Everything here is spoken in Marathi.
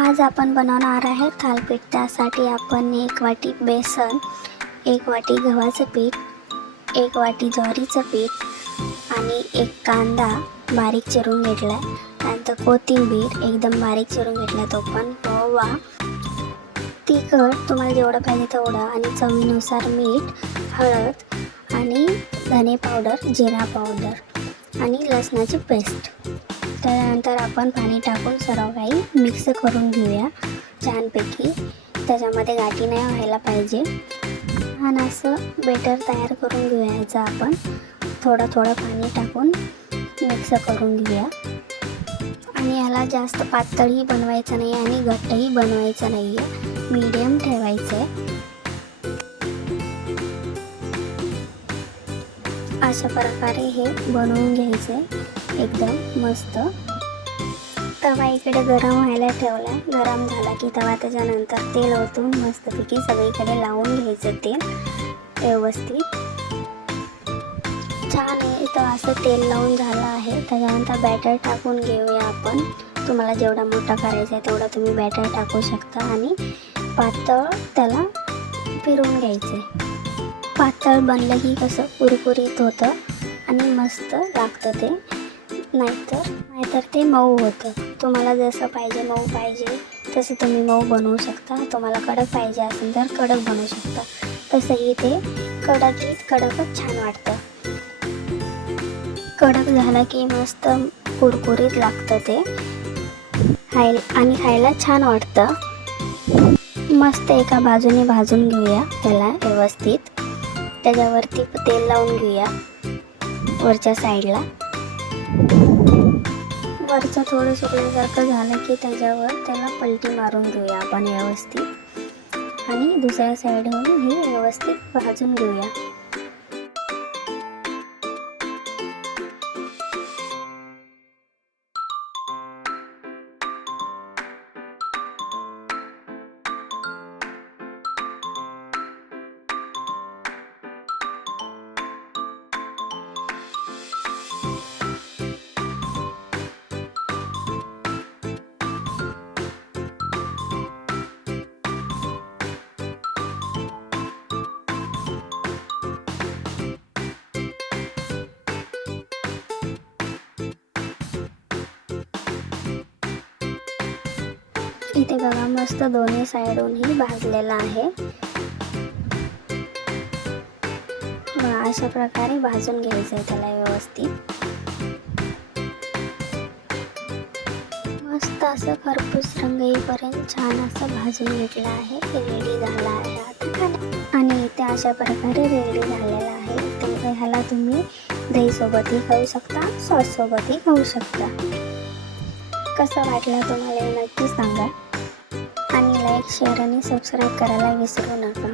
आज आपण बनवणार आहे थालीपीठ। त्यासाठी आपण 1 वाटी बेसन, 1 वाटी गव्हाचं पीठ, 1 वाटी ज्वारीचं पीठ आणि 1 कांदा बारीक चिरून घेतला आहे। त्यानंतर कोथिंबीर एकदम बारीक चिरून घेतला, तो पण ओवा, तिखट तुम्हाला जेवढं पाहिजे तेवढं आणि चवीनुसार मीठ, हळद आणि धने पावडर, जिरा पावडर आणि लसणाची पेस्ट। त्यानंतर आपण पाणी टाकून सर्व काही मिक्स करून घेऊया छानपैकी। त्याच्यामध्ये गाठी नाही व्हायला पाहिजे आणि असं बेटर तयार करून घेऊया। याचं आपण थोडं थोडं पाणी टाकून मिक्स करून घेऊया आणि याला जास्त पातळही बनवायचं नाही आणि घट्टही बनवायचं नाही आहे, मीडियम ठेवायचं आहे। अशा प्रकारे हे बनवून घ्यायचं आहे एकदम मस्त। तवा इकडे गरम व्हायला ठेवला आहे। गरम झाला की तवा त्याच्यानंतर तेल ओतून मस्तपैकी सगळीकडे लावून घ्यायचं तेल व्यवस्थित छान आहे। तर असं तेल लावून झालं आहे। त्याच्यानंतर बॅटर टाकून घेऊया आपण। तुम्हाला जेवढा मोठा करायचा आहे तेवढा तुम्ही बॅटर टाकू शकता आणि पातळ त्याला फिरवून घ्यायचं आहे। पातळ बनलं की कसं कुरकुरीत होतं आणि मस्त लागतं ते, नाहीतर ते मऊ होतं। तुम्हाला जसं पाहिजे मऊ पाहिजे तसं तुम्ही मऊ बनवू शकता। तुम्हाला कडक पाहिजे असेल तर कडक बनवू शकता। तसंही ते कडकच छान वाटतं। कडक झालं की मस्त कुरकुरीत लागतं ते आणि खायला छान वाटतं। मस्त एका बाजूने भाजून घेऊया त्याला व्यवस्थित। त्याच्यावरती तेल लावून घेऊया वरच्या साईडला। वरचं थोडं सुकल्यासारखं झालं की त्याच्यावर त्याला पलटी मारून घेऊया आपण व्यवस्थित आणि दुसऱ्या साईडवरून ही व्यवस्थित भाजून घेऊया। इथे बघा मस्त दोन्ही साईडूनही भाजलेला आहे। अशा प्रकारे भाजून घ्यायचं आहे त्याला व्यवस्थित। मस्त असं खरपूस रंग येईपर्यंत छान असं भाजून घेतलं आहे। रेडी झाला आहे आता आणि इथे अशा प्रकारे रेडी झालेला आहे। तर ह्याला तुम्ही दही सोबतही खाऊ शकता, सॉस सोबतही खाऊ शकता। कसं वाटलं तुम्हाला हे नक्की सांगा आणि लाईक, शेअर आणि सबस्क्राईब करायला विसरू नका।